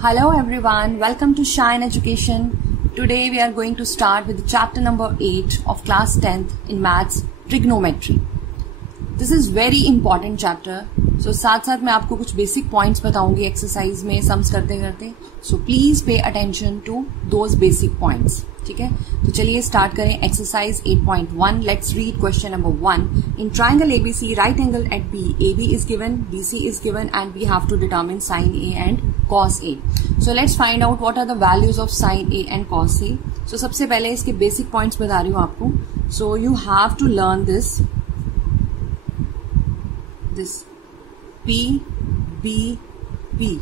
Hello everyone, welcome to Shine Education. Today we are going to start with chapter number 8 of class 10th in maths, trigonometry. This is very important chapter. So साथ साथ मैं आपको कुछ basic points बताऊंगी exercise में sums करते करते. So please pay attention to those basic points. ठीक है, तो चलिए स्टार्ट करें exercise 8.1. Let's read question number 1. In triangle ABC right angle at B, AB is given, BC is given and we have to determine sin A and cos A. So let's find out what are the values of sin A and cos A. So सबसे पहले इसके basic points बता रही हूँ आपको. So you have to learn this P B P,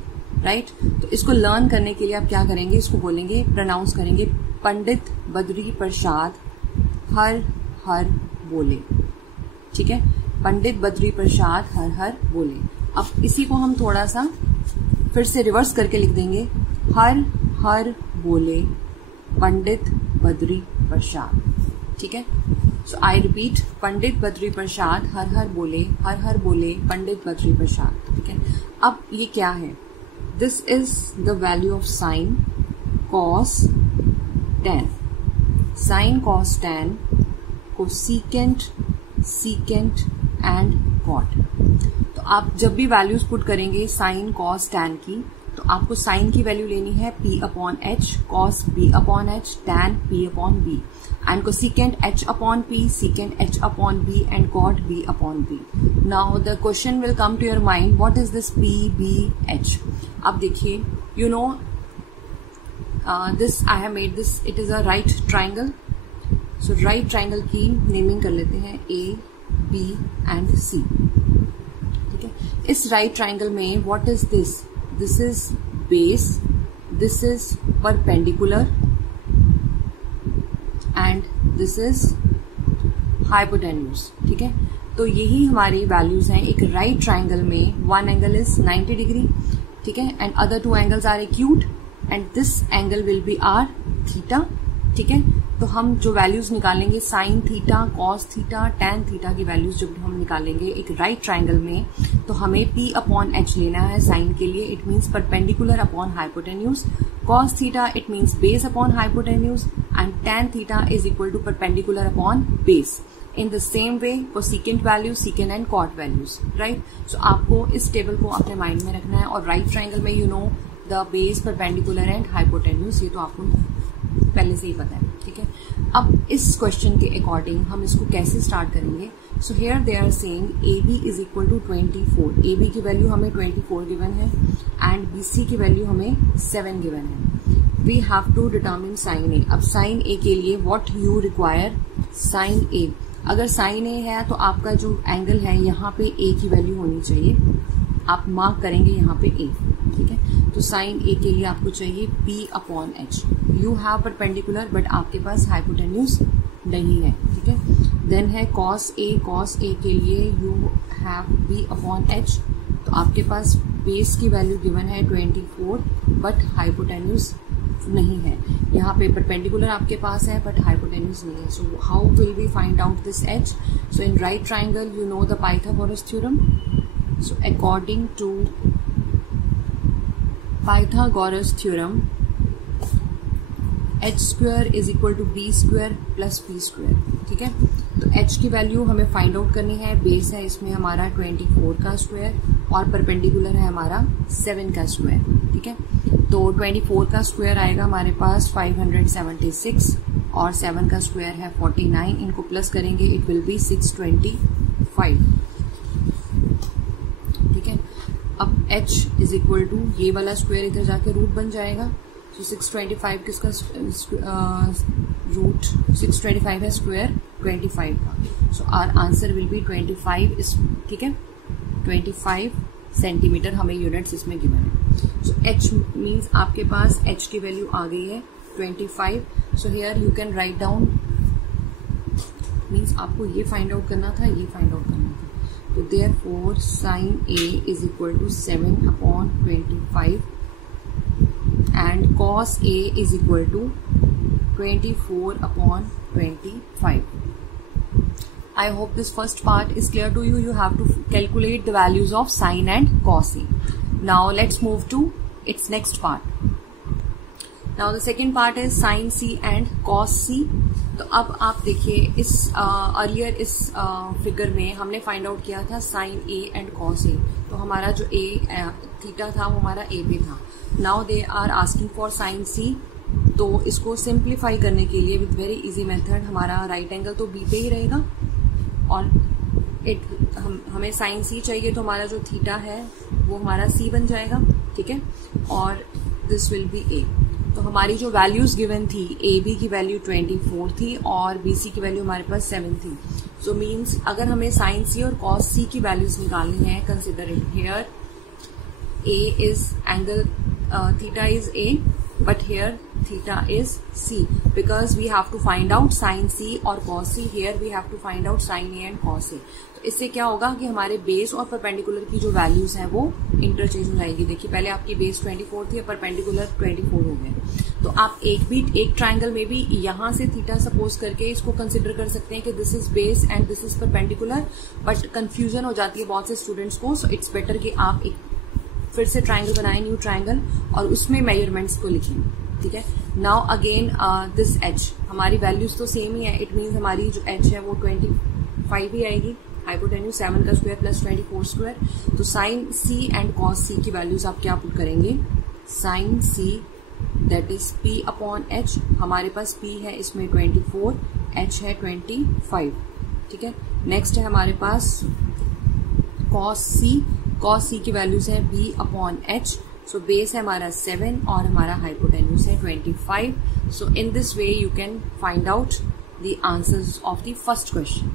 right. तो इसको learn करने के लिए आप क्या करेंगे, इसको बोलेंगे, प्रोनाउंस करेंगे पंडित बद्री प्रसाद हर हर बोले. ठीक है, पंडित बद्री प्रसाद हर हर बोले. अब इसी को हम थोड़ा सा फिर से रिवर्स करके लिख देंगे, हर हर बोले पंडित बद्री प्रसाद. ठीक है, सो आई रिपीट, पंडित बद्री प्रसाद हर हर बोले पंडित बद्री प्रसाद. ठीक है, अब ये क्या है, this is the value of sine cos tan. Sine cos tan को सीकेंट एंड कॉट. तो आप जब भी वैल्यूज पुट करेंगे साइन कॉस tan की, तो आपको साइन की वैल्यू लेनी है P upon H, cos B upon H, tan P upon B, and cosecant H upon P, secant H upon B and cot B upon B. Now the question will come to your mind, what is this P B H. अब देखिए, you know this I have made this, it is a right triangle. So right triangle की naming कर लेते हैं A, B and C. ठीक है, इस right triangle में what is this? This is base, this is perpendicular and this is hypotenuse. ठीक है, तो यही हमारी वैल्यूज हैं एक राइट ट्राइंगल में. वन एंगल इज 90 डिग्री, ठीक है, and other two angles are acute and this angle will be our theta. ठीक है, तो हम जो वैल्यूज निकालेंगे sine theta, cos theta, tan theta की वैल्यूज जब हम निकालेंगे एक राइट ट्राइंगल में, तो हमें P अपॉन H लेना है साइन के लिए. It means perpendicular upon hypotenuse. Cos theta it means base upon hypotenuse and tan theta is equal to perpendicular upon base. In the same way for secant values, secant and cot values, right. So आपको इस table को अपने mind में रखना है. और right triangle में you know the base, perpendicular and hypotenuse, ये तो आपको पहले से ही पता है. ठीक है, अब इस क्वेश्चन के अकॉर्डिंग हम इसको कैसे स्टार्ट करेंगे. So here they are saying AB is equal to 24. AB की वैल्यू हमें 24 गिवन है एंड BC की वैल्यू हमें 7 गिवन है. We have to determine sine A. अब साइन A के लिए what you require, sine A. अगर साइन A है तो आपका जो एंगल है यहाँ पे A की वैल्यू होनी चाहिए. आप मार्क करेंगे यहाँ पे A. ठीक है, तो साइन A के लिए आपको चाहिए P upon H. You have perpendicular but आपके पास हाइपोटेन्यूज नहीं है. ठीक है, देन है कॉस A. कॉस A के लिए you have B upon H. तो आपके पास बेस की वैल्यू गिवन है 24 बट हाइपोटेन्यूज नहीं है. यहाँ पे परपेंडिकुलर आपके पास है बट हाइपोटेन्यूज नहीं है. So how will we find out this H? So in right triangle you know the Pythagoras theorem. So according to Pythagoras theorem, h square is equal to b square plus p square. ठीक है, तो h की value हमें find out करनी है. Base है इसमें हमारा 24 का स्क्वायर और परपेंडिकुलर है हमारा 7 का स्क्वायर. ठीक है, तो 24 का स्क्वायर आएगा हमारे पास 576 और 7 का स्क्वायर है 49. इनको प्लस करेंगे इट विल बी 625. ठीक है, अब h इज इक्वल टू ये वाला स्क्वायर इधर जाके रूट बन जाएगा. तो 625 किसका रूट 625 है स्क्वायर 25 का. So our answer will be 25. ठीक है, 25 सेंटीमीटर हमें यूनिट्स इसमें गिवन है. सो h मीन्स आपके पास h की वैल्यू आ गई है 25. So here you can write down, means आपको ये फाइंड आउट करना था, ये फाइंड आउट करना था. तो therefore sin A is equal to 7 upon 25 and cos A is equal to 24 upon 25. I hope this first part is clear to you. You have to calculate the values of sin and cos A. Now let's move to its next part. Now the second part is sin C and cos C. तो अब आप देखिए इस earlier इस figure में हमने find out किया था sign A and cos A. तो हमारा जो ए थीटा था वो हमारा ए पे था. Now they are asking for sine C. तो इसको सिंप्लीफाई करने के लिए विद वेरी इजी मेथड हमारा राइट एंगल तो बी पे ही रहेगा और हमें साइन सी चाहिए तो हमारा जो थीटा है वो हमारा सी बन जाएगा. ठीक है, और दिस विल बी ए. तो हमारी जो वैल्यूज गिवन थी ए बी की वैल्यू 24 थी और बी सी की वैल्यू हमारे पास 7 थी. सो मीन्स अगर हमें साइन सी और कॉस सी की वैल्यूज निकालनी है, consider it here A is angle theta is a but here theta is C because we have to find out sin C और cos C. Here we have to find out sin A and cos A. तो इससे क्या होगा कि हमारे base और perpendicular की जो वैल्यूज है वो इंटरचेंज हो जाएगी. देखिए पहले आपकी बेस 24 थी और परपेंडिकुलर 24 हो गए. तो आप एक ट्राइंगल में भी यहाँ से थीटा सपोज करके इसको कंसिडर कर सकते हैं कि this is base and this is perpendicular. But confusion हो जाती है बहुत से स्टूडेंट्स को. सो इट्स बेटर कि आप एक फिर से ट्राइंगल बनाएं, न्यू ट्राइंगल, और उसमें मेजरमेंट्स को लिखें. ठीक है, नाउ अगेन दिस एच हमारी वैल्यूज तो सेम ही है. इट मीन्स हमारी जो एच है वो 25 ही आएगी. हाइपोटेन्यूज 7 का स्क्वायर प्लस 24 स्क्वायर. तो sine C and cos C की वैल्यूज आप क्या पुट करेंगे? Sine C that is P upon H. हमारे पास पी है इसमें 24, एच है 25. ठीक है, नेक्स्ट है हमारे पास कॉस सी. कॉस सी की वैल्यूज है B upon H. So base है हमारा 7 और हमारा हाइपोटेन्यूज है 25. So in this way you can find out the answers of the first question.